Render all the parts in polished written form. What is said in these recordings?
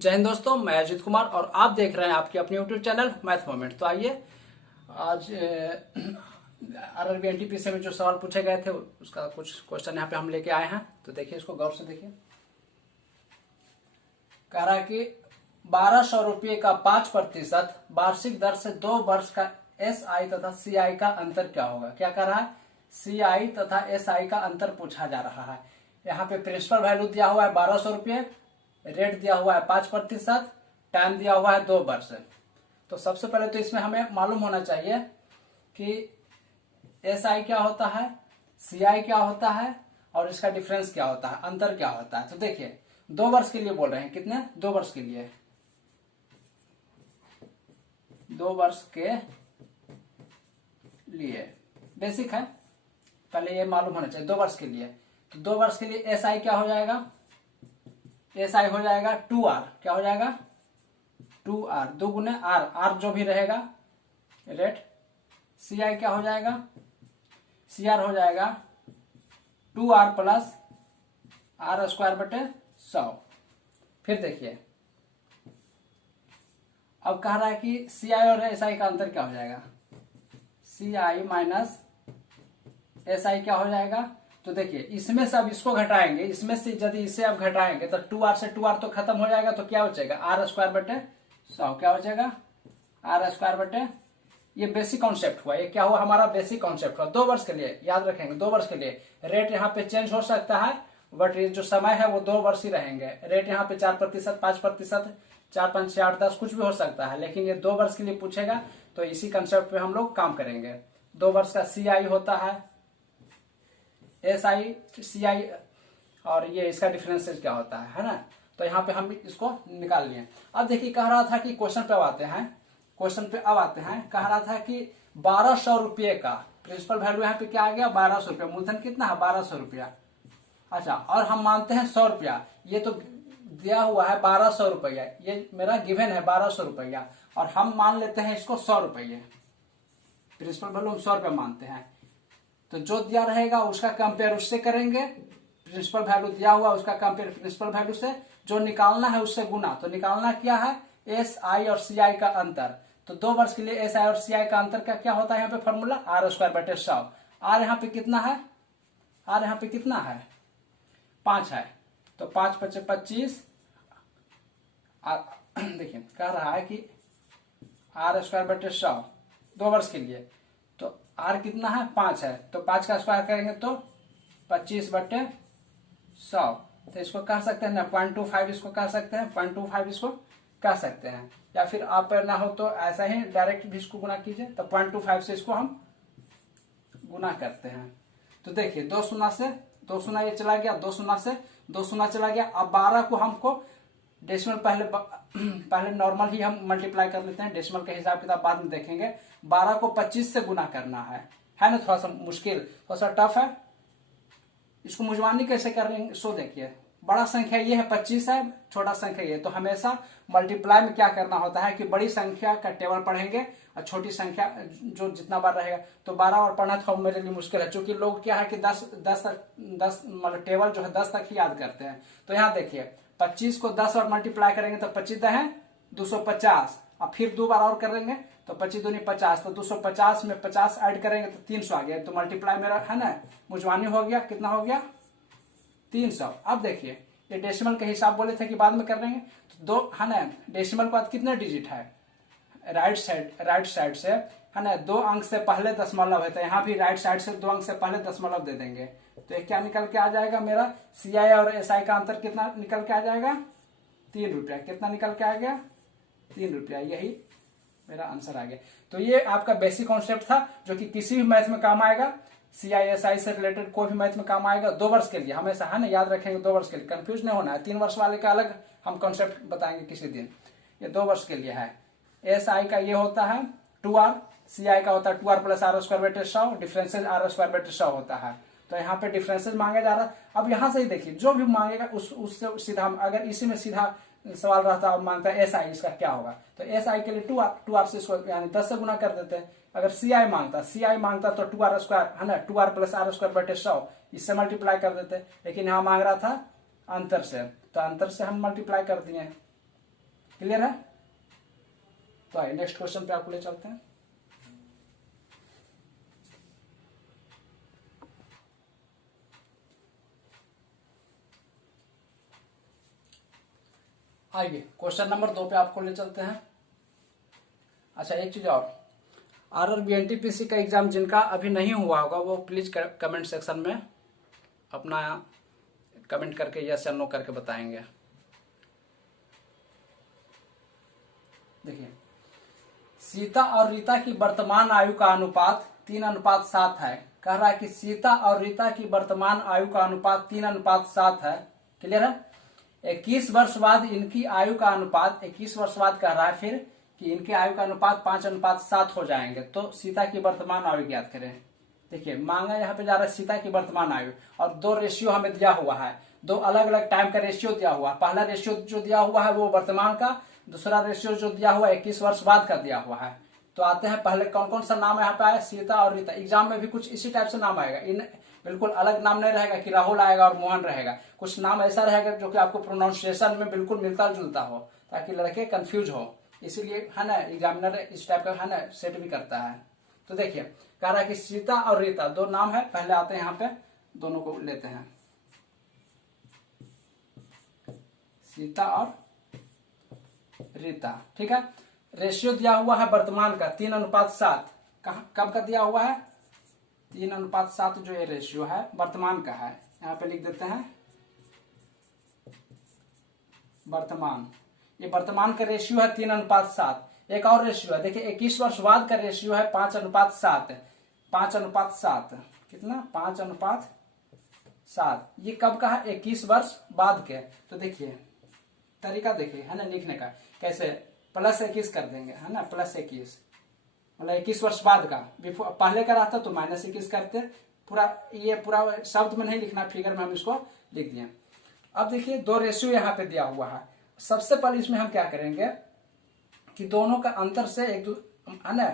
जय हिंद दोस्तों, मैं अजीत कुमार और आप देख रहे हैं आपकी अपनी यूट्यूब चैनल मैथ मोमेंट। तो आइए आज आरआरबी एनटीपीसी में जो सवाल पूछे गए थे उसका कुछ क्वेश्चन यहाँ पे हम लेके आए हैं। तो देखिए, इसको गौर से देखिए। कह रहा है कि 1200 रुपये का 5% वार्षिक दर से 2 वर्ष का SI तथा CI का अंतर क्या होगा। क्या कह रहा है? CI तथा SI का अंतर पूछा जा रहा है। यहाँ पे प्रिंसिपल वैल्यू दिया हुआ है 1200 रुपये, रेट दिया हुआ है 5%, टाइम दिया हुआ है 2 वर्ष। तो सबसे पहले तो इसमें हमें मालूम होना चाहिए कि SI क्या होता है, CI क्या होता है और इसका डिफरेंस क्या होता है, अंतर क्या होता है। तो देखिए, 2 वर्ष के लिए बोल रहे हैं। कितने? 2 वर्ष के लिए। 2 वर्ष के लिए बेसिक है, पहले ये मालूम होना चाहिए। 2 वर्ष के लिए, तो 2 वर्ष के लिए SI क्या हो जाएगा? SI हो जाएगा 2R। क्या हो जाएगा? 2R, 2 गुने R जो भी रहेगा रेट। CI क्या हो जाएगा? CR हो जाएगा 2R प्लस R² बटे 100। फिर देखिए, अब कह रहा है कि CI और SI का अंतर क्या हो जाएगा। CI माइनस SI क्या हो जाएगा? तो देखिए, इसमें से अब इसको घटाएंगे, इसमें से यदि इसे अब घटाएंगे तो 2R से 2R तो खत्म हो जाएगा। तो क्या बचेगा? R² बटे 100। क्या बचेगा? R² बटे, ये बेसिक कॉन्सेप्ट हुआ। ये क्या हुआ? हमारा बेसिक कॉन्सेप्ट हुआ। 2 वर्ष के लिए याद रखेंगे। 2 वर्ष के लिए रेट यहाँ पे चेंज हो सकता है, बट ये जो समय है वो 2 वर्ष ही रहेंगे। रेट यहाँ पे 4%, 5%, 4, 5, 6, 8, 10 कुछ भी हो सकता है, लेकिन ये 2 वर्ष के लिए पूछेगा तो इसी कंसेप्ट पे हम लोग काम करेंगे। 2 वर्ष का CI होता है, SI, CI और ये इसका डिफरेंसेस क्या होता है ना। तो यहाँ पे हम इसको निकाल लिए। अब देखिए, कह रहा था कि क्वेश्चन पे अब आते हैं। कह रहा था कि 1200 रुपये का प्रिंसिपल वैल्यू यहाँ पे क्या आ गया? 1200 रुपया। मूलधन कितना है? 1200 रुपया। अच्छा, और हम मानते हैं 100 रुपया। ये तो दिया हुआ है 1200 रुपया, ये मेरा गिवन है 1200 रुपया, और हम मान लेते हैं इसको 100 रुपये। प्रिंसिपल वैल्यू हम 100 रुपया मानते हैं। तो जो दिया रहेगा उसका कंपेयर उससे करेंगे। प्रिंसिपल वैल्यू दिया हुआ उसका कंपेयर प्रिंसिपल वैल्यू से, जो निकालना है उससे गुना। तो निकालना क्या है? SI और CI का अंतर। तो 2 वर्ष के लिए SI और CI का अंतर का क्या होता है यहाँ पे फॉर्मूला? R² बटे 100। R यहाँ पे कितना है? R यहाँ पे कितना है? 5 है। तो 5 × 5 = 25। देखिए, कह रहा है कि R² बटे 100 2 वर्ष के लिए। तो R कितना है? 5 है। तो 5 का स्क्वायर करेंगे तो 25 बटे 100। तो इसको कह सकते हैं ना 0.25, इसको कह सकते हैं 0.25, इसको कह सकते हैं। या फिर आप ना हो तो ऐसा ही डायरेक्ट भी इसको गुना कीजिए। तो 0.25 से इसको हम गुना करते हैं। तो देखिए, 2 शून्य से 2 शून्य ये चला गया, 2 शून्य से 2 शून्य चला गया। अब 12 को हमको डेसिमल पहले नॉर्मल ही हम मल्टीप्लाई कर लेते हैं, डेसिमल के हिसाब किताब बाद में देखेंगे। 12 को 25 से गुना करना है ना। थोड़ा सा मुश्किल, थोड़ा सा टफ है। इसको मुजवानी कैसे कर रहे हैं सो देखिए। बड़ा संख्या ये है 25 है, छोटा संख्या ये। तो हमेशा मल्टीप्लाई में क्या करना होता है कि बड़ी संख्या का टेबल पढ़ेंगे और छोटी संख्या जो जितना बार रहेगा। तो 12 और पढ़ना थोड़ा मेरे लिए मुश्किल है, क्योंकि लोग क्या है कि 10 मतलब टेबल जो है 10 तक ही याद करते हैं। तो यहाँ देखिए, 25 को 10 और मल्टीप्लाई करेंगे तो 25 है 250, और फिर 2 बार और करेंगे तो 25 दूनी 50। तो 250 में 50 ऐड करेंगे तो 300 आ गया। तो मल्टीप्लाई मेरा है ना मुजवानी हो गया। कितना हो गया? 300। अब देखिए, ये डेसिमल के हिसाब बोले थे कि बाद में कर लेंगे। तो 2 है ना, डेसिमल के बाद कितने डिजिट है? राइट साइड से है ना 2 अंक से पहले दशमलव है, तो यहाँ भी राइट साइड से 2 अंक से पहले दशमलव दे देंगे। तो ये क्या निकल के आ जाएगा? मेरा CI और SI का अंतर कितना निकल के आ जाएगा? 3 रुपया। कितना निकल के आ गया? 3 रुपया। यही मेरा आंसर आ गया। तो ये आपका बेसिक कॉन्सेप्ट था, जो कि किसी भी मैथ में काम आएगा। CI SI से रिलेटेड कोई भी मैथ में काम आएगा। 2 वर्ष के लिए हमेशा है ना, याद रखेंगे। 2 वर्ष के लिए कंफ्यूज नहीं होना है। 3 वर्ष वाले का अलग हम कॉन्सेप्ट बताएंगे किसी दिन। ये 2 वर्ष के लिए है। SI का ये होता है 2R, CI का होता है 2R प्लस R² बटे 100। डिफरेंसेज R² बटे 100 होता है। तो यहाँ पे डिफरेंसेज मांगा जा रहा है। अब यहाँ से ही देखिए, जो भी मांगेगा उससे सीधा, अगर इसी में सीधा सवाल रहता है मांगता है SI, इसका क्या होगा? तो SI के लिए 2R से इसको यानी 10 से गुना कर देते हैं। अगर CI मांगता तो 2R² है ना, 2R प्लस R² बटे 100, इससे मल्टीप्लाई कर देते। लेकिन यहाँ मांग रहा था अंतर से, तो अंतर से हम मल्टीप्लाई कर दिए। क्लियर है? तो आइए नेक्स्ट क्वेश्चन पे आपको ले चलते हैं। आइए क्वेश्चन नंबर 2 पे आपको ले चलते हैं। अच्छा एक चीज और, आरआरबी एनटीपीसी का एग्जाम जिनका अभी नहीं हुआ होगा वो प्लीज कमेंट सेक्शन में अपना कमेंट करके यस या नो करके बताएंगे। देखिए, सीता और रीता की वर्तमान आयु का अनुपात 3:7 है। कह रहा है कि सीता और रीता की वर्तमान आयु का अनुपात 3:7 है। क्लियर है? 21 वर्ष बाद इनकी आयु का अनुपात, 21 वर्ष बाद कह रहा है फिर कि इनकी आयु का अनुपात 5:7 हो जाएंगे। तो सीता की वर्तमान आयु ज्ञात करें। देखिए मांगा यहाँ पे जा रहा है सीता की वर्तमान आयु, और 2 रेशियो हमें दिया हुआ है, 2 अलग अलग टाइम का रेशियो दिया हुआ है। पहला रेशियो जो दिया हुआ है वो वर्तमान का, दूसरा रेशियो जो दिया हुआ है 21 वर्ष बाद का दिया हुआ है। तो आते हैं पहले कौन कौन सा नाम यहाँ पे आया, सीता और रीता। एग्जाम में भी कुछ इसी टाइप से नाम आएगा, इन बिल्कुल अलग नाम नहीं रहेगा कि राहुल आएगा और मोहन रहेगा। कुछ नाम ऐसा रहेगा जो कि आपको प्रोनाउंसिएशन में बिल्कुल मिलता जुलता हो, ताकि लड़के कंफ्यूज हो। इसीलिए है ना एग्जामिनर इस टाइप का है ना सेट भी करता है। तो देखिए कह रहा है कि सीता और रीता 2 नाम है। पहले आते हैं यहाँ पे, दोनों को लेते हैं, सीता और रीता। ठीक है, रेशियो दिया हुआ है वर्तमान का 3:7। कब का दिया हुआ है? 3:7 जो ये रेशियो है वर्तमान का है। यहाँ पे लिख देते हैं वर्तमान, ये वर्तमान का रेशियो है 3:7। एक और रेशियो है, देखिए 21 वर्ष बाद का रेशियो है 5:7। 5:7 कितना? 5:7। ये कब का है? 21 वर्ष बाद के। तो देखिए तरीका देखिए है ना लिखने का, कैसे +21 कर देंगे है ना, +21 मतलब 21 वर्ष बाद का। पहले का रहता तो -21 करते। पूरा ये पूरा शब्द में नहीं लिखना, फिगर में हम इसको लिख दिए। अब देखिए 2 रेशियो यहाँ पे दिया हुआ है। सबसे पहले इसमें हम क्या करेंगे कि दोनों का अंतर से है ना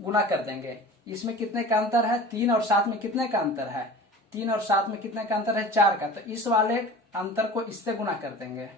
गुना कर देंगे। इसमें कितने का अंतर है? 3 और 7 में कितने का अंतर है? 3 और 7 में कितने का अंतर है? 4 का। तो इस वाले अंतर को इससे गुना कर देंगे,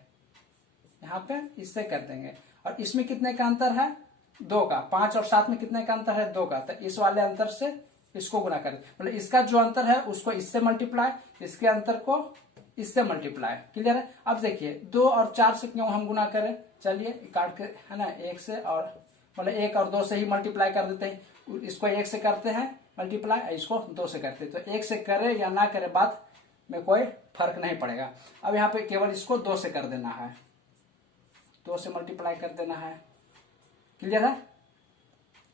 यहाँ पे इससे कर देंगे। और इसमें कितने का अंतर है? 2 का। 5 और 7 में कितने का अंतर है? 2 का। तो इस वाले अंतर से इसको गुना कर, मतलब इसका जो अंतर है उसको इससे मल्टीप्लाई, इसके अंतर को इससे मल्टीप्लाई। क्लियर है? अब देखिए 2 और 4 से क्यों हम गुना करें, चलिए काट के है ना 1 से, और मतलब 1 और 2 से ही मल्टीप्लाई कर देते हैं। इसको 1 से करते हैं मल्टीप्लाई, इसको 2 से करते हैं। तो 1 से करे या ना करे बात में कोई फर्क नहीं पड़ेगा। अब यहाँ पे केवल इसको 2 से कर देना है, 2 से मल्टीप्लाई कर देना है। क्लियर है?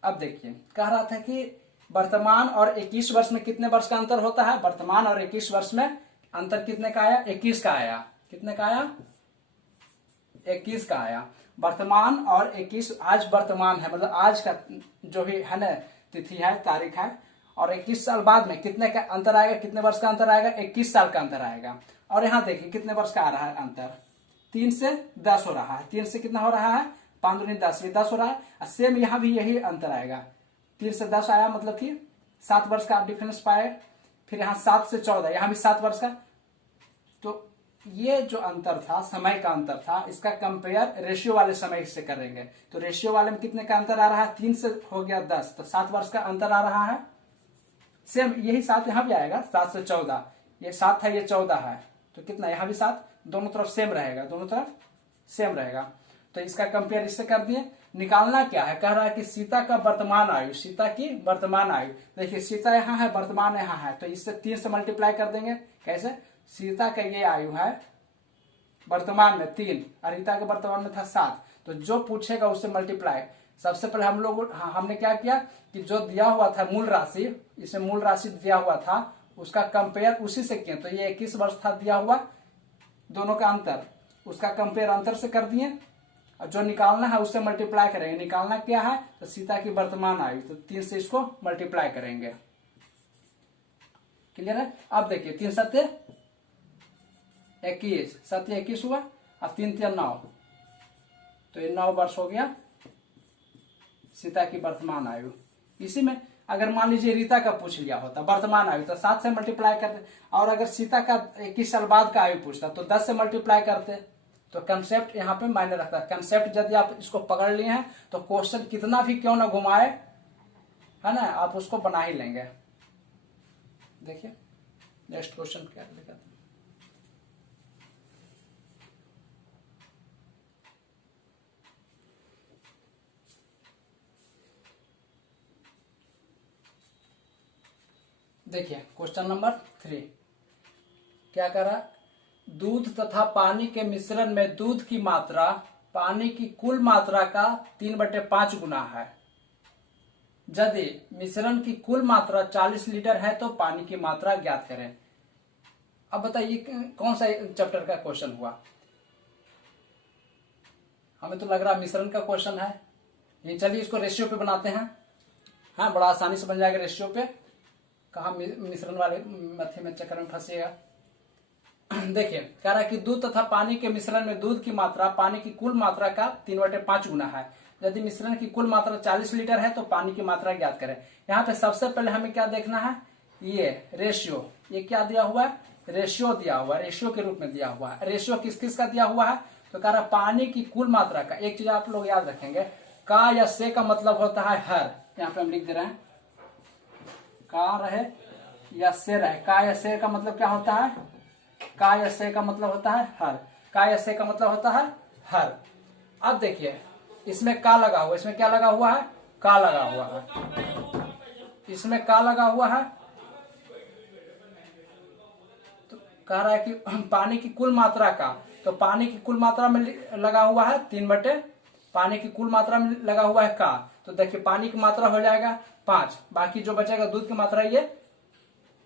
अब देखिए कह रहा था कि वर्तमान और 21 वर्ष में कितने वर्ष का अंतर होता है? वर्तमान और 21 वर्ष में अंतर कितने का आया? 21 का आया। कितने का आया? 21 का आया। वर्तमान और 21, आज वर्तमान है मतलब आज का जो भी है ना तिथि है, तारीख है, और 21 साल बाद में कितने का अंतर आएगा? कितने वर्ष का अंतर आएगा? 21 साल का अंतर आएगा। और यहाँ देखिए कितने वर्ष का आ रहा है अंतर? 3 से 10 हो रहा है। 3 से कितना हो रहा है? 5 दूनी 10, ये 10 हो रहा है। सेम यहाँ भी यही अंतर आएगा, 3 से 10 आया, मतलब कि 7 वर्ष का आप डिफरेंस पाए। फिर यहाँ 7 से 14, यहाँ भी 7 वर्ष का। तो ये जो अंतर था, समय का अंतर था, इसका कंपेयर रेशियो वाले समय से करेंगे। तो रेशियो वाले में कितने का अंतर आ रहा है? 3 से हो गया 10, तो 7 वर्ष का अंतर आ रहा है। सेम यही 7 यहाँ भी आएगा, 7 से 14, ये 7 है, ये 14 है, तो कितना यहाँ भी 7, दोनों तरफ सेम रहेगा, दोनों तरफ सेम रहेगा। तो इसका कंपेयर इससे कर दिए। निकालना क्या है? कह रहा है कि सीता का वर्तमान आयु, सीता की वर्तमान आयु। देखिए सीता यहाँ है, वर्तमान यहाँ है, तो इससे 3 से मल्टीप्लाई कर देंगे। कैसे? सीता का ये आयु है वर्तमान में 3, और रीता के वर्तमान में था 7, तो जो पूछेगा उससे मल्टीप्लाई। सबसे पहले हम लोग हमने क्या किया कि जो दिया हुआ था मूल राशि, इसे मूल राशि दिया हुआ था, उसका कंपेयर उसी से किया। तो ये 21 वर्ष था दिया हुआ, दोनों का अंतर, उसका कंपेयर अंतर से कर दिए, और जो निकालना है उससे मल्टीप्लाई करेंगे। निकालना क्या है? तो सीता की वर्तमान आयु, तो 3 से इसको मल्टीप्लाई करेंगे। क्लियर है? अब देखिए 3 सत्य 21, 7 21 हुआ, अब 3 3 9, तो ये 9 वर्ष हो गया सीता की वर्तमान आयु। इसी में अगर मान लीजिए रीता का पूछ लिया होता वर्तमान आयु, तो 7 से मल्टीप्लाई करते, और अगर सीता का 21 साल बाद का आयु पूछता तो 10 से मल्टीप्लाई करते, तो कंसेप्ट यहाँ पे मायने रखता है। कंसेप्ट यदि आप इसको पकड़ लिए हैं तो क्वेश्चन कितना भी क्यों ना घुमाए, है ना, आप उसको बना ही लेंगे। देखिए नेक्स्ट क्वेश्चन क्या लिखा था। देखिए क्वेश्चन नंबर 3 क्या करा, दूध तथा पानी के मिश्रण में दूध की मात्रा पानी की कुल मात्रा का 3/5 गुना है। यदि मिश्रण की कुल मात्रा 40 लीटर है तो पानी की मात्रा ज्ञात करें। अब बताइए कौन सा चैप्टर का क्वेश्चन हुआ। हमें तो लग रहा मिश्रण का क्वेश्चन है ये। चलिए इसको रेशियो पे बनाते हैं। हाँ, बड़ा आसानी से बन जाएगा रेशियो पे। कहा मिश्रण वाले मथे में चक्कर में फंसेगा। देखिए कह रहा है कि दूध तथा पानी के मिश्रण में दूध की मात्रा पानी की कुल मात्रा का 3/5 गुना है। यदि मिश्रण की कुल मात्रा 40 लीटर है तो पानी की मात्रा ज्ञात करें। यहाँ पे सबसे पहले हमें क्या देखना है, ये रेशियो। ये क्या दिया हुआ है, रेशियो दिया हुआ है, रेशियो के रूप में दिया हुआ है। रेशियो किस किस का दिया हुआ है, तो कह रहा पानी की कुल मात्रा का। एक चीज आप लोग याद रखेंगे, का या से का मतलब होता है हर। यहाँ पे हम लिख दे रहे हैं का रहे या से रहे। का या से का मतलब क्या होता है, का या से का मतलब होता है हर। का या से का मतलब होता है हर। अब देखिए इसमें का लगा हुआ, इसमें क्या लगा हुआ है, का लगा हुआ है, इसमें का लगा हुआ है। तो कह रहा है कि पानी की कुल मात्रा का, तो पानी की कुल मात्रा में लगा हुआ है 3/, पानी की कुल मात्रा में लगा हुआ है का। तो देखिए पानी की मात्रा हो जाएगा 5, बाकी जो बचेगा दूध की मात्रा ये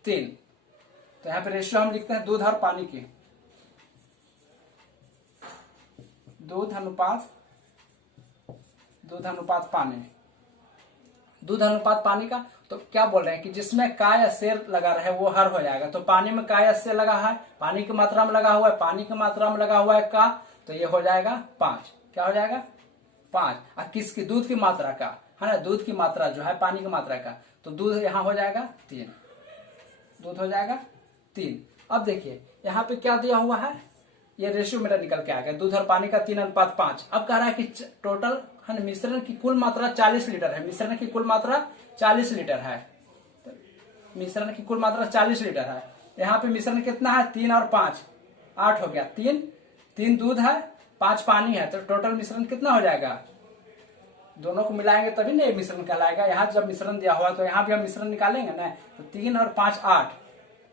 3। तो यहाँ पे रेशियो हम लिखते हैं दूध और पानी की, दूध अनुपात पानी, दूध अनुपात पानी का। तो क्या बोल रहे हैं कि जिसमें का या से लगा रहे वो हर हो जाएगा। तो पानी में का या से लगा है, पानी की मात्रा में लगा हुआ है, पानी की मात्रा में लगा हुआ है का, तो ये हो जाएगा 5। क्या हो जाएगा 5। और किसकी, दूध की मात्रा का, है ना, दूध की मात्रा जो है पानी की मात्रा का, तो दूध यहाँ हो जाएगा 3, दूध हो जाएगा 3। अब देखिए यहाँ पे क्या दिया हुआ है, ये रेशियो मेरा निकल के आ गया, दूध और पानी का 3:5। अब कह रहा है कि टोटल है ना मिश्रण की कुल मात्रा 40 लीटर है। मिश्रण की कुल मात्रा 40 लीटर है, मिश्रण की कुल मात्रा 40 लीटर है। यहाँ पे मिश्रण कितना है, 3 और 5 8 हो गया। 3 दूध है, 5 पानी है, तो टोटल मिश्रण कितना हो जाएगा, दोनों को मिलाएंगे तभी ना मिश्रण कहलाएगा। यहाँ जब मिश्रण दिया हुआ तो यहाँ भी हम मिश्रण निकालेंगे ना, तो 3 और 5 8।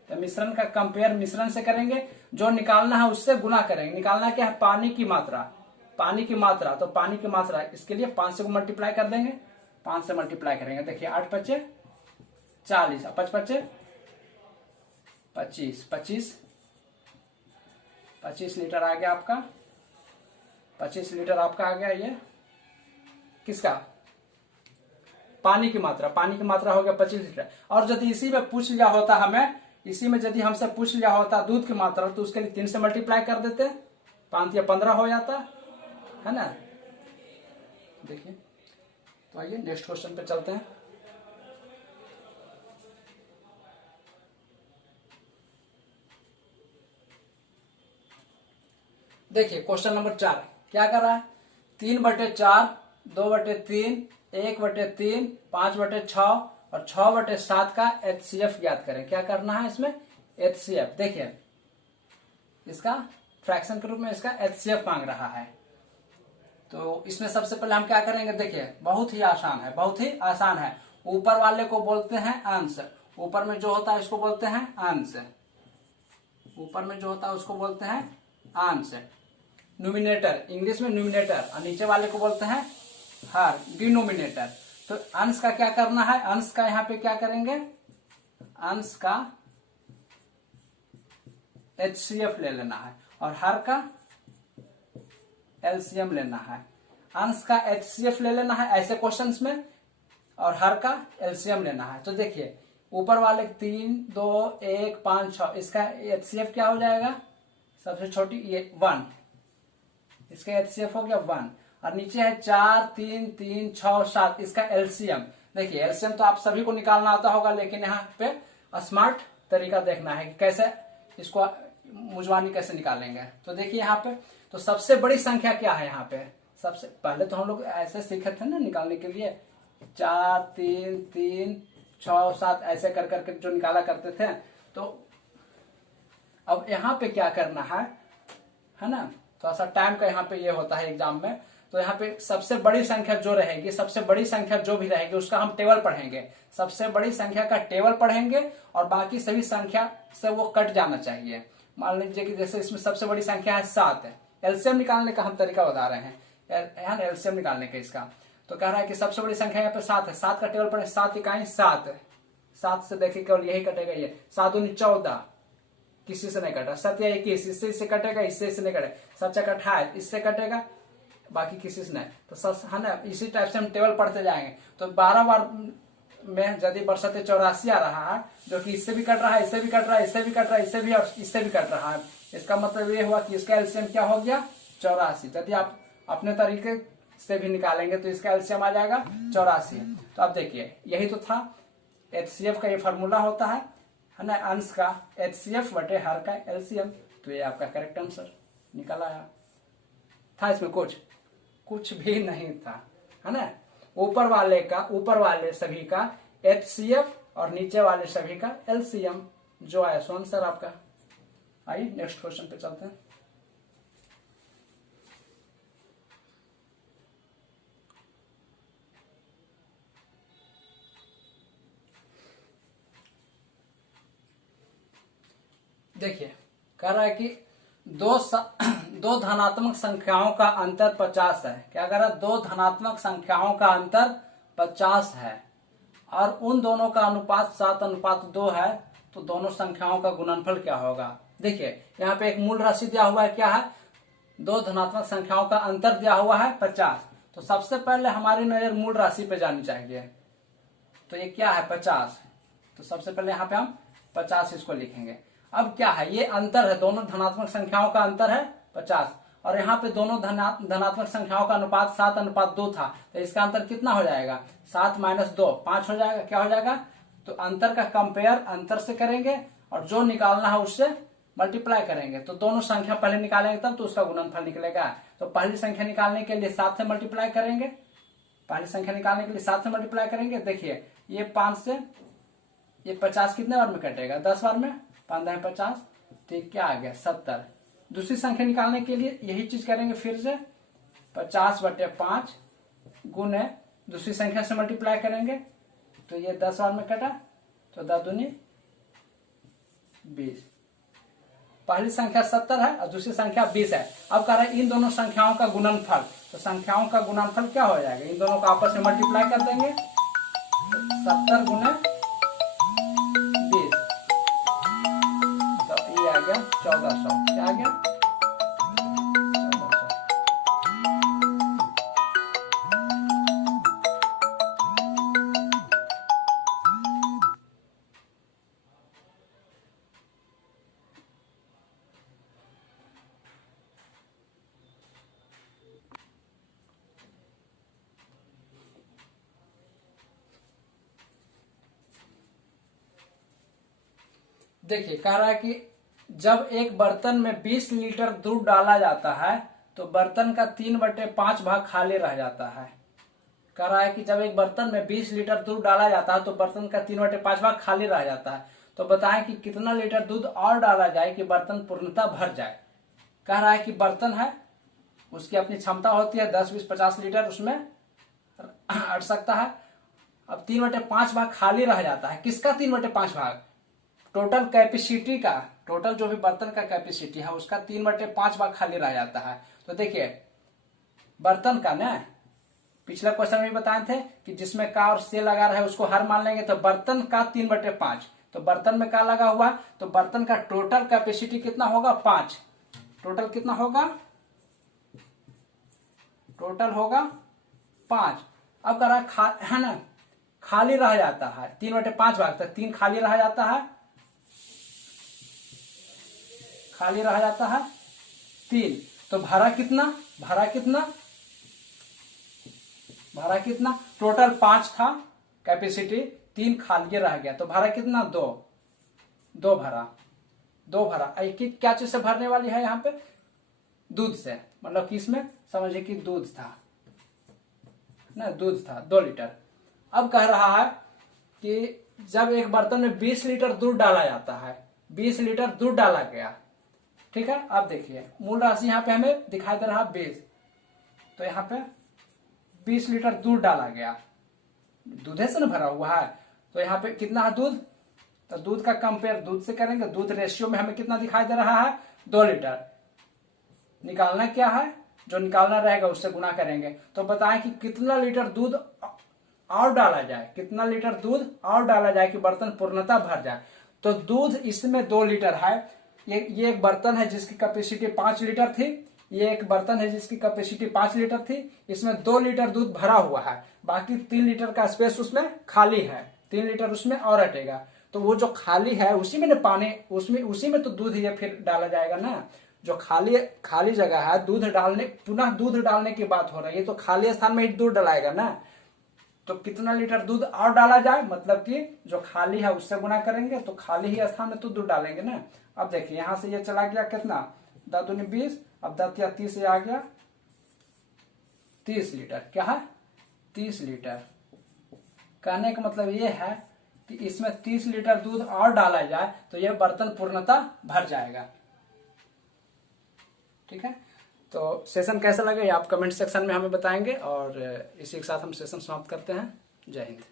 तो मिश्रण का कंपेयर मिश्रण से करेंगे, जो निकालना है उससे गुना करेंगे। निकालना क्या है, पानी की मात्रा, पानी की मात्रा। तो पानी की मात्रा इसके लिए 5 से मल्टीप्लाई कर देंगे, 5 से मल्टीप्लाई करेंगे। देखिए 8 × 5 = 40, 5 × 5 = 25 लीटर आ गया आपका। 25 लीटर आपका आ गया। ये किसका, पानी की मात्रा, पानी की मात्रा हो गया 25 लीटर। और यदि इसी में पूछ लिया होता हमें, इसी में यदि हमसे पूछ लिया होता दूध की मात्रा, तो उसके लिए 3 से मल्टीप्लाई कर देते, 5 या 15 हो जाता, है ना। देखिए तो आइए नेक्स्ट क्वेश्चन पे चलते हैं। देखिए क्वेश्चन नंबर 4 क्या कर रहा है, 3/4, 2/3, 1/3, 5/6 और 6/7 का HCF ज्ञात करें। क्या करना है इसमें, HCF। देखिए इसका फ्रैक्शन के रूप में इसका HCF मांग रहा है। तो इसमें सबसे पहले हम क्या करेंगे, देखिए बहुत ही आसान है, बहुत ही आसान है। ऊपर वाले को बोलते हैं अंश, ऊपर में जो होता है उसको बोलते हैं अंश, ऊपर में जो होता है उसको बोलते हैं अंश, न्यूमिनेटर, इंग्लिश में न्यूमिनेटर। और नीचे वाले को बोलते हैं हर, डिनोमिनेटर। तो अंश का क्या करना है, अंश का यहाँ पे क्या करेंगे, अंश का HCF ले लेना है और हर का LCM लेना है। अंश का HCF ले लेना है ऐसे क्वेश्चंस में, और हर का LCM लेना है। तो देखिए ऊपर वाले 3, 2, 1, 5, 6, इसका HCF क्या हो जाएगा, सबसे छोटी ये 1, इसका HCF हो गया 1। और नीचे है 4, 3, 3, 6, 7, इसका LCM। देखिए LCM तो आप सभी को निकालना आता होगा, लेकिन यहाँ पे स्मार्ट तरीका देखना है कि कैसे इसको मुजवानी कैसे निकालेंगे। तो देखिए यहाँ पे तो सबसे बड़ी संख्या क्या है यहाँ पे? सबसे पहले तो हम लोग ऐसे सीखे थे ना निकालने के लिए, 4 3 3 6 7 ऐसे कर करके जो निकाला करते थे। तो अब यहाँ पे क्या करना है ना, थोड़ा सा टाइम का यहाँ पे ये होता है एग्जाम में। तो यहाँ पे सबसे बड़ी संख्या जो रहेगी, सबसे बड़ी संख्या जो भी रहेगी उसका हम टेबल पढ़ेंगे। सबसे बड़ी संख्या का टेबल पढ़ेंगे और बाकी सभी संख्या से वो कट जाना चाहिए। मान लीजिए कि जैसे इसमें सबसे बड़ी संख्या है 7 है, एलसीएम निकालने का हम तरीका बता रहे हैं, एलसीएम निकालने का इसका। तो कह रहा है कि सबसे बड़ी संख्या यहाँ पे 7 है, 7 का टेबल पढ़े, 7 इकाई 7 है, 7 से देखिए केवल यही कटेगा, ये 7 दूनी 14, किसी से नहीं कटा। 7 या 21 इससे कटेगा, इससे नहीं कटेगा। 7 का 28 इससे कटेगा, बाकी किसी से नहीं। तो है ना, इसी टाइप से हम टेबल पढ़ते जाएंगे। तो 12 बार में यदि बरसते 84 आ रहा है, जो कि इससे भी कट रहा है, इससे भी कट रहा है, इससे भी कट रहा है, इससे भी और इससे भी कट रहा है, इसका मतलब ये हुआ कि इसका एलसीएम क्या हो गया? 84। यदि आप अपने तरीके से भी निकालेंगे तो इसका एलसीएम आ जाएगा 84। तो अब देखिए यही तो था, एचसीएफ का ये फॉर्मूला होता है ना, अंश का एचसीएफ बटे हर का एलसीएम। तो ये आपका करेक्ट आंसर निकल आया। था इसमें कुछ भी नहीं था, है ना। ऊपर वाले सभी का एचसीएफ और नीचे वाले सभी का एलसीएम जो आया सो आंसर आपका। आइए नेक्स्ट क्वेश्चन पे चलते हैं। देखिए कह रहा है कि दो धनात्मक संख्याओं का अंतर 50 है। क्या कह रहा है? दो धनात्मक संख्याओं का अंतर 50 है और उन दोनों का अनुपात 7:2 है, तो दोनों संख्याओं का गुणनफल क्या होगा? देखिए यहाँ पे एक मूल राशि दिया हुआ है, क्या है? दो धनात्मक संख्याओं का अंतर दिया हुआ है 50। तो सबसे पहले हमारी नजर मूल राशि पे जानी चाहिए। तो ये क्या है? 50। तो सबसे पहले यहाँ पे हम 50 इसको लिखेंगे। अब क्या है? ये अंतर है, दोनों धनात्मक संख्याओं का अंतर है 50 और यहाँ पे दोनों धनात्मक संख्याओं का अनुपात 7:2 था। तो इसका अंतर कितना हो जाएगा? 7 - 2 5 हो जाएगा। क्या हो जाएगा? तो अंतर का कंपेयर अंतर से करेंगे और जो निकालना है उससे मल्टीप्लाई करेंगे। तो दोनों संख्या पहले निकालेंगे तब तो उसका गुणनफल निकलेगा। तो पहली संख्या निकालने के लिए 7 से मल्टीप्लाई करेंगे, पहली संख्या निकालने के लिए 7 से मल्टीप्लाई करेंगे। देखिए ये 5 से ये 50 कितने बार में कटेगा? 10 बार में, 5 × 50। तो क्या आ गया? 70। दूसरी संख्या निकालने के लिए यही चीज करेंगे, फिर से 50/5 गुने दूसरी संख्या से मल्टीप्लाई करेंगे। तो ये 10 बार में कटा, तो 10 दूनी 20। पहली संख्या 70 है और दूसरी संख्या 20 है। अब कह रहे हैं इन दोनों संख्याओं का गुणनफल। तो संख्याओं का गुणनफल क्या हो जाएगा? इन दोनों को आपस में मल्टीप्लाई कर देंगे। 70 गुने 20, तो ये आ गया 1400। क्या आ गया? 1400। देखिए कह रहा है कि जब एक बर्तन में 20 लीटर दूध डाला जाता है तो बर्तन का 3/5 भाग खाली रह जाता है। कह रहा है कि जब एक बर्तन में 20 लीटर दूध डाला जाता है तो बर्तन का 3/5 भाग खाली रह जाता है। तो बताएं कि कितना लीटर दूध और डाला जाए कि बर्तन पूर्णतः भर जाए। कह रहा है कि बर्तन है, उसकी अपनी क्षमता होती है 10, 20, 50 लीटर उसमें अट सकता है। अब 3/5 भाग खाली रह जाता है। किसका 3/5 भाग? टोटल कैपेसिटी का, टोटल जो भी बर्तन का कैपेसिटी है उसका 3/5 भाग खाली रह जाता है। तो देखिए बर्तन का ना, पिछला क्वेश्चन में बताए थे कि जिसमें का और से लगा रहा है उसको हर मान लेंगे। तो बर्तन का 3/5, तो बर्तन में का लगा हुआ, तो बर्तन का टोटल कैपेसिटी कितना होगा? 5। टोटल कितना होगा? टोटल होगा 5। अब कह रहा है ना, खाली रह जाता है 3/5 भाग तक, 3 खाली रह जाता है, खाली रह जाता है 3। तो भरा कितना? भरा कितना? भरा कितना? टोटल 5 था कैपेसिटी, 3 खाली रह गया, तो भरा कितना? 2। 2 भरा, 2 भरा। क्या चीज से भरने वाली है यहाँ पे? दूध से। मतलब कि इसमें समझिए कि दूध था ना, दूध था 2 लीटर। अब कह रहा है कि जब एक बर्तन में 20 लीटर दूध डाला जाता है, 20 लीटर दूध डाला गया, ठीक है। अब देखिए मूल राशि यहाँ पे हमें दिखाई दे रहा 20, तो यहाँ पे 20 लीटर दूध डाला गया, दूधे से ना भरा हुआ है, तो यहाँ पे कितना है दूध, तो दूध का कंपेयर दूध से करेंगे, दूध रेशियो में हमें कितना दिखाई दे रहा है 2 लीटर। निकालना क्या है, जो निकालना रहेगा उससे गुणा करेंगे। तो बताएं कि कितना लीटर दूध और डाला जाए, कितना लीटर दूध और डाला जाए कि बर्तन पूर्णतः भर जाए। तो दूध इसमें 2 लीटर है, ये एक बर्तन है जिसकी कैपेसिटी 5 लीटर थी, ये एक बर्तन है जिसकी कैपेसिटी 5 लीटर थी, इसमें 2 लीटर दूध भरा हुआ है, बाकी 3 लीटर का स्पेस उसमें खाली है, 3 लीटर उसमें और हटेगा। तो वो जो खाली है उसी में ना पानी, उसमें उसी में तो दूध ये फिर डाला जाएगा ना। जो खाली जगह है, दूध डालने, पुनः दूध डालने की बात हो रही है, तो खाली स्थान में ही दूध डलाएगा ना। तो कितना लीटर दूध और डाला जाए, मतलब कि जो खाली है उससे गुणा करेंगे, तो खाली ही स्थान में तो दूध डालेंगे ना। अब देखिए यहां से ये चला गया कितना, 10 दूनी 20, अब 10 या 30 से आ गया 30 लीटर, क्या है 30 लीटर। कहने का मतलब ये है कि इसमें 30 लीटर दूध और डाला जाए तो यह बर्तन पूर्णतः भर जाएगा, ठीक है। तो सेशन कैसा लगे आप कमेंट सेक्शन में हमें बताएंगे, और इसी के साथ हम सेशन समाप्त करते हैं। जय हिंद।